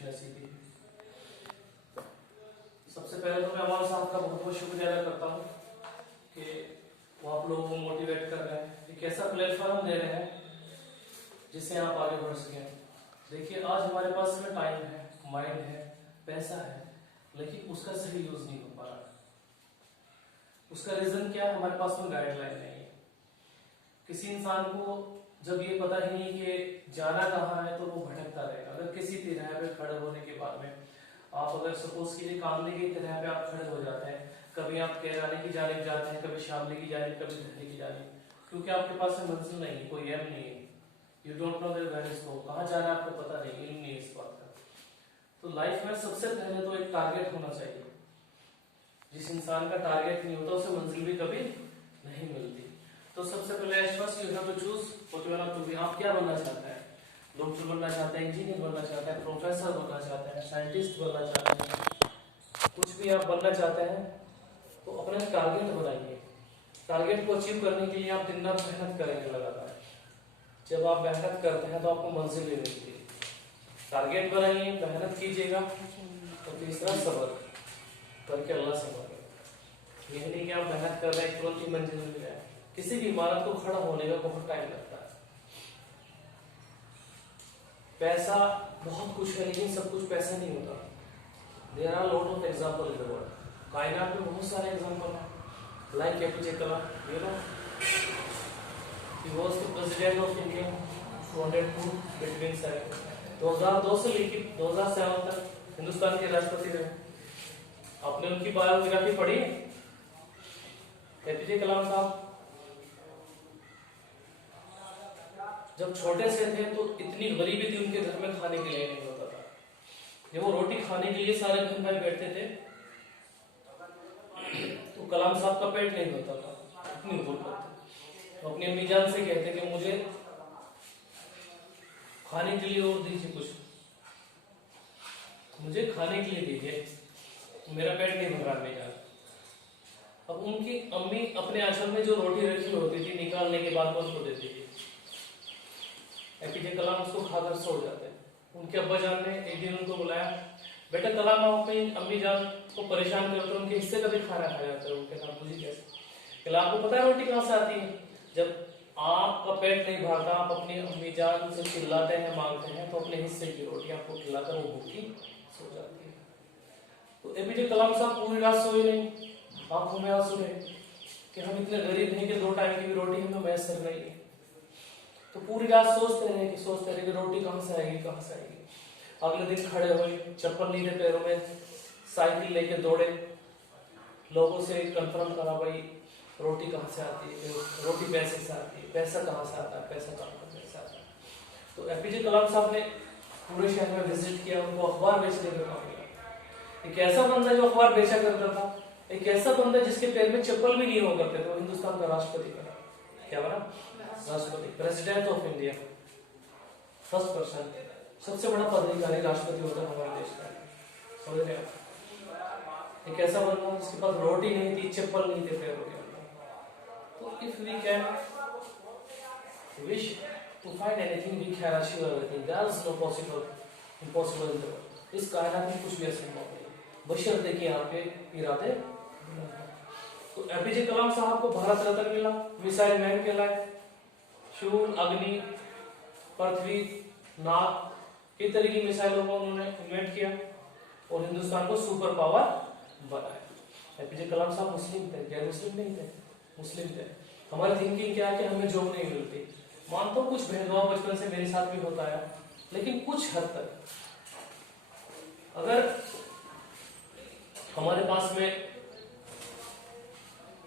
खुशनसीबी। सबसे पहले तो मैं अमर साहब का बहुत बहुत शुक्रिया अदा करता हूँ कि वो आप लोगों को मोटिवेट कर रहे हैं, एक ऐसा प्लेटफॉर्म दे रहे हैं जिससे आप आगे बढ़ सकें। देखिए, आज हमारे पास में टाइम है, माइंड है, पैसा है, लेकिन उसका सही यूज नहीं हो पा रहा। उसका रीजन क्या है? हमारे पास में गाइडलाइन नहीं है। किसी इंसान को जब ये पता ही नहीं कि जाना कहाँ है तो वो भटकता रहेगा। अगर किसी तिरह पे खड़े होने के बाद में आप अगर सपोज कीजिए कामले की तिरह पे आप खड़े हो जाते हैं, कभी आप कैराने की जानिब जाते हैं, कभी शामली की जानिब, कभी दिल्ली की जानिब, क्योंकि आपके पास में मंजिल नहीं, कोई एम नहीं है। You don't know where is go, कहाँ जाना है आपको पता नहीं, इल्म नहीं है इस बात का। तो लाइफ में सबसे पहले तो एक टारगेट होना चाहिए। जिस इंसान का टारगेट नहीं होता उसे मंजिल भी कभी नहीं मिलती। तो सबसे पहले first you have to choose what you want to be. आप क्या बनना चाहते हैं? डॉक्टर बनना चाहते हैं, इंजीनियर बनना चाहते हैं, प्रोफेसर बनना चाहते हैं, साइंटिस्ट बनना चाहते हैं, कुछ भी आप बनना चाहते हैं तो अपना टारगेट बनाइए। टारगेट को अचीव करने के लिए आप दिन रात मेहनत करेंगे लगातार। जब आप मेहनत करते हैं तो आपको मंजिल भी मिलती है। टारगेट बनाइए, मेहनत कीजिएगा। तो तीसरा सब्र करके अल्लाह से मांगे। यह नहीं कि आप मेहनत कर रहे हैं तुरंत ही मंजिल मिल जाए। किसी भी इमारत को खड़ा होने का बहुत टाइम लगता है। पैसा बहुत कुछ है, लेकिन सब कुछ पैसा नहीं होता। There are lot of example in the world. कायनात में बहुत सारे एग्जांपल हैं। Like APJ Kalam, you know, he was the president of India 202 between 2002 से लेकर 2007 तक हिंदुस्तान के राष्ट्रपति रहे। आपने उनकी बायोग्राफी पढ़ी है? एपीजे कलाम साहब जब छोटे से थे तो इतनी गरीबी थी उनके घर में, खाने के लिए नहीं होता था। जब वो रोटी खाने के लिए सारे बहन भाई बैठते थे तो कलाम साहब का पेट नहीं होता था, इतनी गुर्बत थी। तो अपनी अम्मी जान से कहते कि मुझे खाने के लिए और दीजिए, कुछ मुझे खाने के लिए दीजिए, मेरा पेट नहीं भर रहा अम्मी जान। अब उनकी अम्मी अपने आंचल में जो रोटी रखी होती थी निकालने के बाद उनको देती थी। एपीजे कलाम उसको खाकर सो जाते हैं। उनके अब्बा जान ने एक दिन उनको बुलाया, बेटा कलाम आप अपनी अम्मी जान को परेशान करते, उनके हिस्से का भी खाना खाया जाता है। उनके साथ पूछी कैसे? कलाम आपको पता है रोटी कहाँ से आती है? जब आपका पेट नहीं भरता, आप अपनी अम्मी जान से चिल्लाते हैं, मांगते हैं, तो अपने हिस्से की रोटी आपको खिलाकर वो भूखी सो जाती है। तो एपीजे कलाम साहब पूरी रात सोए नहीं, आंखों में आंसू रहे कि हम इतने गरीब नहीं कि 2 टाइम की भी रोटी हमें मैसर नहीं है। तो पूरी रात सोचते रहे कि रोटी कहाँ से आएगी, कहाँ से आएगी। अगले दिन खड़े हुए, चप्पल नहीं थे पैरों में, साइकिल लेके दौड़े, लोगों से कंफर्म करा भाई रोटी कहाँ से आती है, रोटी पैसे से आती है, पैसा कहाँ से आता है, पैसा कहाँ से आता है। तो एपीजे कलाम साहब ने पूरे शहर में विजिट किया, उनको अखबार बेचने का काम किया। एक ऐसा बंदा जो अखबार बेचा करता था, एक ऐसा बंदा जिसके पैर में चप्पल भी नहीं हो करते थे, हिंदुस्तान का राष्ट्रपति बना। क्या बना? राष्ट्रपति, president of India, first person, सबसे बड़ा पदाधिकारी राष्ट्रपति होता है हमारे देश का। समझ रहे आप? एक ऐसा बंदा जिसके पास रोटी नहीं थी, चप्पल नहीं थे पैरों के अंदर। तो if we can wish to find anything we can achieve everything, there is no impossible in the world. इस कायनात में कुछ भी असंभव नहीं, बशर्ते कि आपके इरादे। तो एपीजे कलाम साहब को भारत रत्न मिला, मिसाइल मैन कहलाए। शूल, अग्नि, पृथ्वी, नाग, कई तरह की मिसाइलों को उन्होंने इन्वेंट किया और हिंदुस्तान को सुपर पावर बनाया। एपीजे कलाम साहब मुस्लिम थे, गैर मुस्लिम नहीं थे, मुस्लिम थे। हमारी थिंकिंग क्या है कि हमें जॉब नहीं मिलती। मानता हूँ कुछ भेदभाव बचपन से मेरे साथ भी होता है, लेकिन कुछ हद तक अगर हमारे पास में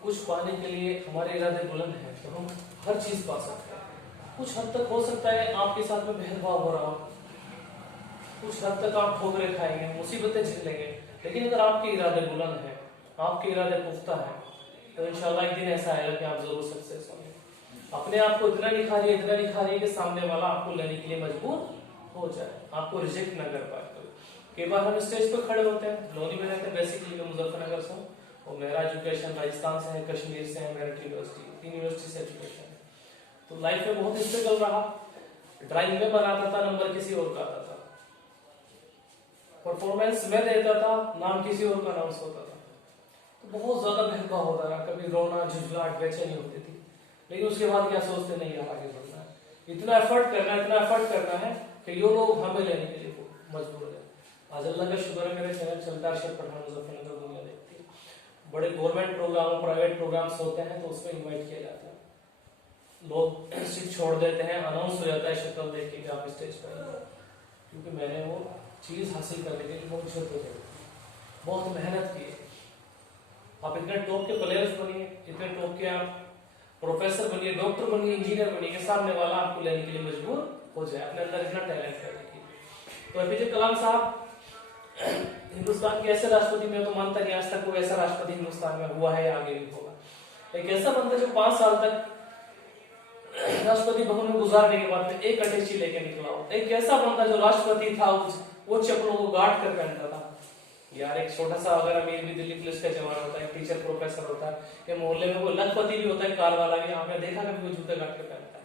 कुछ पाने के लिए हमारे इरादे बुलंद हैं तो हम हर चीज पा सकते हैं। कुछ हद तक हो सकता है आपके साथ में भेदभाव हो रहा हो, कुछ हद तक आप ठोकरें खाएंगे, मुसीबतें झेलेंगे, लेकिन अगर आपके इरादे बुलंद हैं, आपके इरादे पुख्ता हैं, तो इंशाल्लाह एक दिन ऐसा आएगा कि आप जरूर सक्सेस होंगे। अपने आप को इतना निखारिए कि सामने वाला आपको लेने के लिए मजबूर हो जाए, आपको रिजेक्ट ना कर पाए। कई बार हम स्टेज पर खड़े होते हैं, लोनी में रहते हैं, बेसिकली मैं मुजफ्फरनगर से हूँ और मेरा एजुकेशन राजस्थान से है, कश्मीर से है, मेरिट यूनिवर्सिटी, 3 यूनिवर्सिटी से एजुकेशन है। तो लाइफ में बहुत स्ट्रगल रहा। ड्राइंग में बनाता था, नंबर किसी और का आता था। परफॉर्मेंस मैं देता था, नाम किसी और का अनाउंस होता था, तो बहुत ज्यादा महंगा होता था, कभी रोना झुंझलाहट बेचैनी होती थी। लेकिन उसके बाद क्या सोचते, नहीं यार आगे बढ़ना है, इतना एफर्ट करना है कि ये लोग हमें लेने के लिए मजबूर है। आज अल्लाह का शुक्र है, मेरे चैनल चलता है अर्शद पठान मुजफ्फरनगर दुनिया देखती है, बड़े गवर्नमेंट प्रोग्राम प्राइवेट प्रोग्राम्स होते हैं तो उसमें इनवाइट किया जाता है, लोग सीट छोड़ देते हैं, अनाउंस हो जाता है शक्ल देख के आप स्टेज पर आइए, क्योंकि मैंने वो चीज हासिल करने के लिए बहुत जद्दोजहद की, बहुत मेहनत की है। आप इतने टॉप के प्लेयर्स बनिए, इतने टॉप के आप प्रोफेसर बनिए, डॉक्टर बनिए, इंजीनियर बनिए कि सामने वाला आपको लेने के लिए मजबूर हो जाए, अपने अंदर इतना टैलेंट है। तो एपीजे कलाम साहब हिंदुस्तान के ऐसे राष्ट्रपति, मैं तो मानता नहीं आज तक कोई ऐसा राष्ट्रपति हिंदुस्तान में हुआ है या आगे भी होगा। एक ऐसा बंदा जो 5 साल तक राष्ट्रपति भवन में गुजारने के बाद एक अटैची लेके निकला हो, एक ऐसा बंदा जो राष्ट्रपति था वो चप्पलों को गाड़ कर पहनता था। यार एक छोटा सा अगर अमीर भी दिल्ली पुलिस का जवान होता है, टीचर प्रोफेसर होता है, या मोहल्ले में कोई लखपति भी होता है, कार वाला भी, आपने देखा कभी वो जूते काट के पहनता है।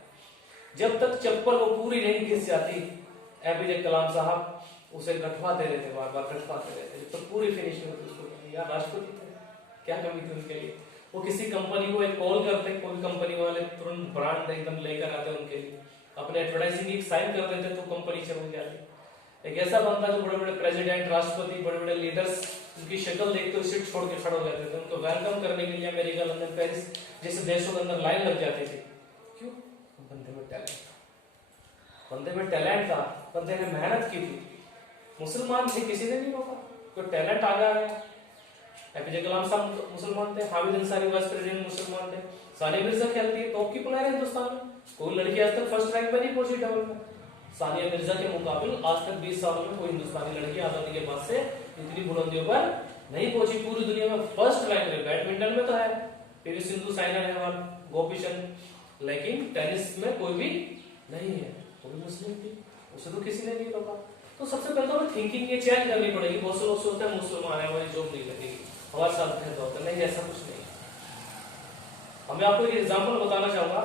जब तक चप्पल वो पूरी नहीं घिस जाती, एपीजे कलाम साहब उसे गठवाते रहते, बार बार गठवाते रहते, जब तक पूरी फिनिश नहीं होती उसको। यार राष्ट्रपति थे, क्या कमी थी उनके लिए? वो किसी कंपनी को एक कॉल करते, कोई कंपनी वाले तुरंत ब्रांड एकदम लेकर आते उनके लिए, अपने एडवर्टाइजिंग की साइन कर देते तो कंपनी चल जाती। एक ऐसा बंदा जो बड़े बड़े प्रेसिडेंट, राष्ट्रपति, बड़े बड़े लीडर्स उनकी शक्ल देखते हुए सीट छोड़ के खड़े हो जाते थे, उनको वेलकम करने के लिए अमेरिका, लंदन, पेरिस जैसे देशों के अंदर लाइन लग जाती थी। क्यों? बंदे में टैलेंट था, बंदे में टैलेंट था, बंदे ने मेहनत की थी। मुसलमान थे, किसी ने नहीं रोका, कोई टैलेंट आ गया। एपीजे कलाम साहब मुसलमान थे, हामिद अंसारी वाइस प्रेसिडेंट मुसलमान थे, सानिया मिर्जा खेलती है, टॉप की प्लेयर है हिंदुस्तान में, कोई लड़की आज तक फर्स्ट रैंक में नहीं पहुंची डबल में। सानिया मिर्जा के मुकाबले आज तक 20 सालों में कोई हिंदुस्तानी लड़की आजादी के बाद से इतनी बुलंदियों पर नहीं पहुंची। पूरी दुनिया में फर्स्ट रैंक में बैडमिंटन में तो है, पीवी सिंधु, साइना नेहवाल, गोपी चंद, लेकिन टेनिस में कोई भी नहीं है। वो भी मुस्लिम थी, उसे तो किसी ने नहीं रोका। तो सबसे पहले तो थिंकिंग ये चेंज करनी पड़ेगी। बहुत से लोग सोचते हैं मुसलमान है, हमारी जॉब नहीं लगेगी, हमारे साथ भेद होता है। नहीं, ऐसा कुछ नहीं है। मैं आपको एक एग्जांपल बताना चाहूंगा।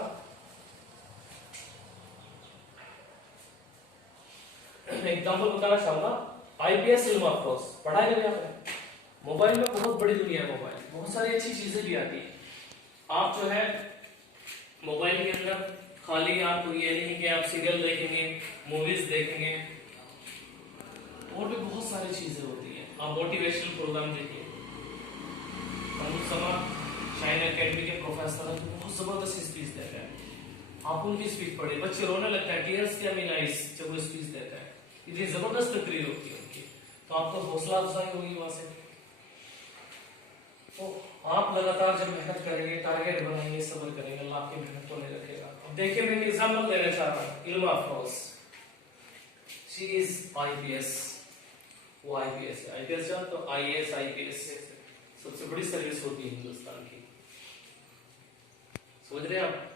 आईपीएस इल्म अफरोज पढ़ा है कभी आपने? मोबाइल में बहुत बड़ी दुनिया है, मोबाइल बहुत सारी अच्छी चीजें भी आती है। आप जो है मोबाइल के अंदर खाली आप ये नहीं कि आप सीरियल देखेंगे, मूवीज देखेंगे, और भी बहुत सारी चीजें होती है। आप मोटिवेशनल प्रोग्राम देखिए, शाइन एकेडमी के प्रोफेसर हैं, बहुत जबरदस्त स्पीच देते हैं। आप उनकी स्पीच पढ़िए, बच्चे रोने लगते हैं, टीयर्स के मीन आईज जब वो स्पीच देता है, इतनी जबरदस्त तकरीर होती है उनकी, तो आपको हौसला अफजाई होगी वहां से। तो आप लगातार जब मेहनत करेंगे, टारगेट बनाएंगे, सब्र करेंगे, अल्लाह आपकी मेहनत को नहीं रखेगा। अब देखिए मैं एग्जांपल देना चाह रहा हूँ, इल्मा अफरोज, शी इज आईपीएस, वो आईपीएस है। आईपीएस जान तो आईएएस आईपीएस सबसे बड़ी सर्विस होती है हिंदुस्तान की, समझ रहे हैं आप?